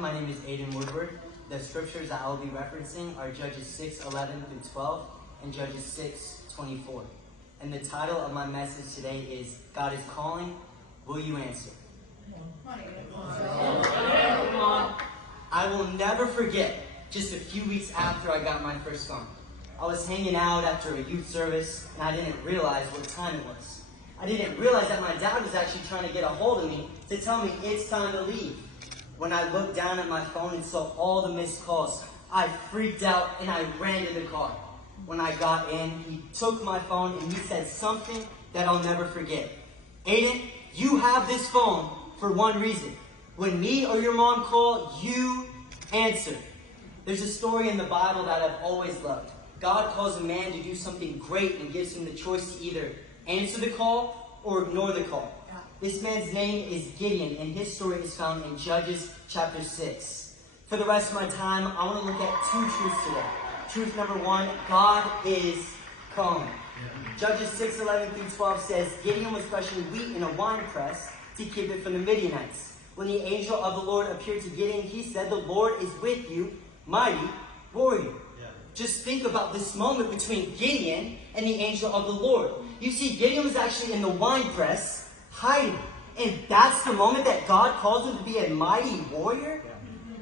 my name is Aiden Woodward. The scriptures that I will be referencing are Judges 6:11 through 12 and Judges 6:24. And the title of my message today is, God is calling, will you answer? I will never forget just a few weeks after I got my first phone. I was hanging out after a youth service and I didn't realize what time it was. I didn't realize that my dad was actually trying to get a hold of me to tell me it's time to leave. When I looked down at my phone and saw all the missed calls, I freaked out and I ran to the car. When I got in, he took my phone and he said something that I'll never forget. Aiden, you have this phone for one reason. When me or your mom call, you answer. There's a story in the Bible that I've always loved. God calls a man to do something great and gives him the choice to either answer the call or ignore the call. This man's name is Gideon, and his story is found in Judges chapter 6. For the rest of my time, I want to look at two truths today. Truth number one, God is calling. Judges 6:11 through 12 says, Gideon was crushing wheat in a wine press to keep it from the Midianites. When the angel of the Lord appeared to Gideon, he said, the Lord is with you, mighty warrior. Just think about this moment between Gideon and the angel of the Lord. You see, Gideon was actually in the wine press, hiding. And that's the moment that God calls him to be a mighty warrior?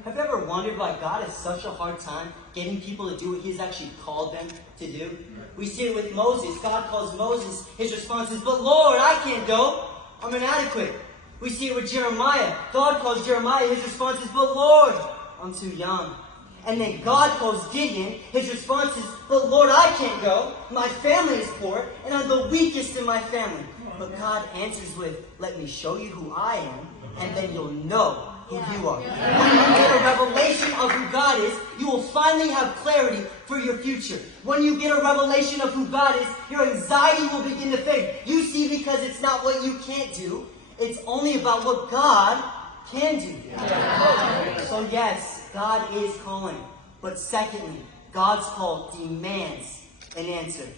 Have you ever wondered why God has such a hard time getting people to do what he's actually called them to do? We see it with Moses. God calls Moses. His response is, but Lord, I can't go. I'm inadequate. We see it with Jeremiah. God calls Jeremiah. His response is, but Lord, I'm too young. And then God calls Gideon. His response is, but Lord, I can't go. My family is poor, and I'm the weakest in my family. But God answers with, let me show you who I am, and then you'll know who you are. When you get a revelation of who God is, you will finally have clarity for your future. When you get a revelation of who God is, your anxiety will begin to fade. You see, because it's not what you can't do, it's only about what God can do. So yes, God is calling. But secondly, God's call demands an answer.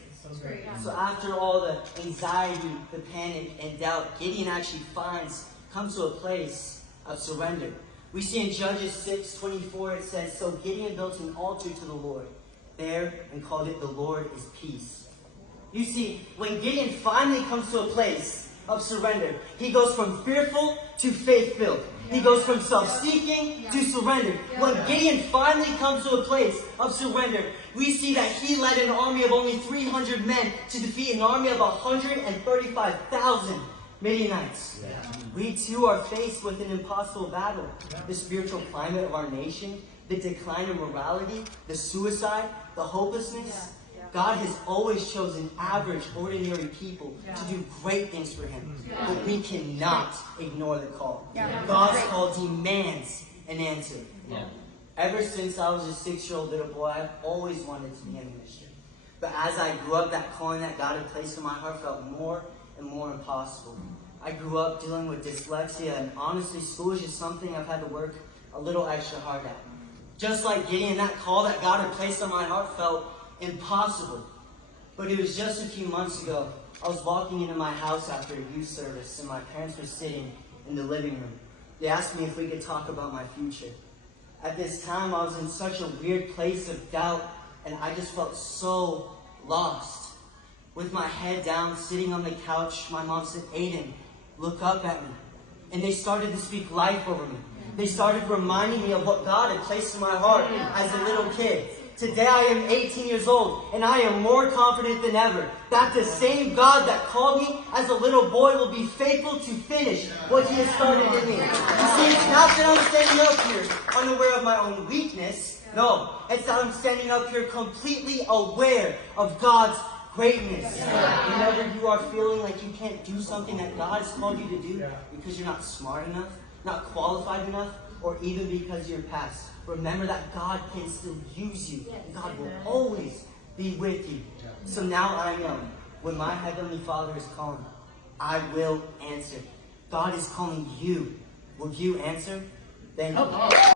So after all the anxiety, the panic, and doubt, Gideon actually comes to a place of surrender. We see in Judges 6:24, it says, so Gideon built an altar to the Lord there and called it, the Lord is peace. You see, when Gideon finally comes to a place of surrender, he goes from fearful to faith-filled. He goes from self-seeking to surrender. When Gideon finally comes to a place of surrender, we see that he led an army of only 300 men to defeat an army of 135,000 Midianites. We too are faced with an impossible battle. The spiritual climate of our nation, the decline in morality, the suicide, the hopelessness. God has always chosen average, ordinary people to do great things for him. But we cannot ignore the call. God's call demands an answer. Ever since I was a 6-year-old little boy, I've always wanted to be in ministry. But as I grew up, that calling that God had placed in my heart felt more and more impossible. I grew up dealing with dyslexia, and honestly, school is just something I've had to work a little extra hard at. Just like Gideon, that call that God had placed on my heart felt impossible. But it was just a few months ago, I was walking into my house after a youth service, and my parents were sitting in the living room. They asked me if we could talk about my future. At this time, I was in such a weird place of doubt, and I just felt so lost. With my head down, sitting on the couch, my mom said, Aiden, look up at me. And they started to speak life over me. They started reminding me of what God had placed in my heart as a little kid. Today I am 18 years old, and I am more confident than ever that the same God that called me as a little boy will be faithful to finish what he has started in me. You see, it's not that I'm standing up here unaware of my own weakness. No, it's that I'm standing up here completely aware of God's greatness. Whenever you are feeling like you can't do something that God has called you to do because you're not smart enough, not qualified enough, or even because of your past, remember that God can still use you. God will always be with you. So now I know when my Heavenly Father is calling, I will answer. God is calling you. Will you answer? Thank you.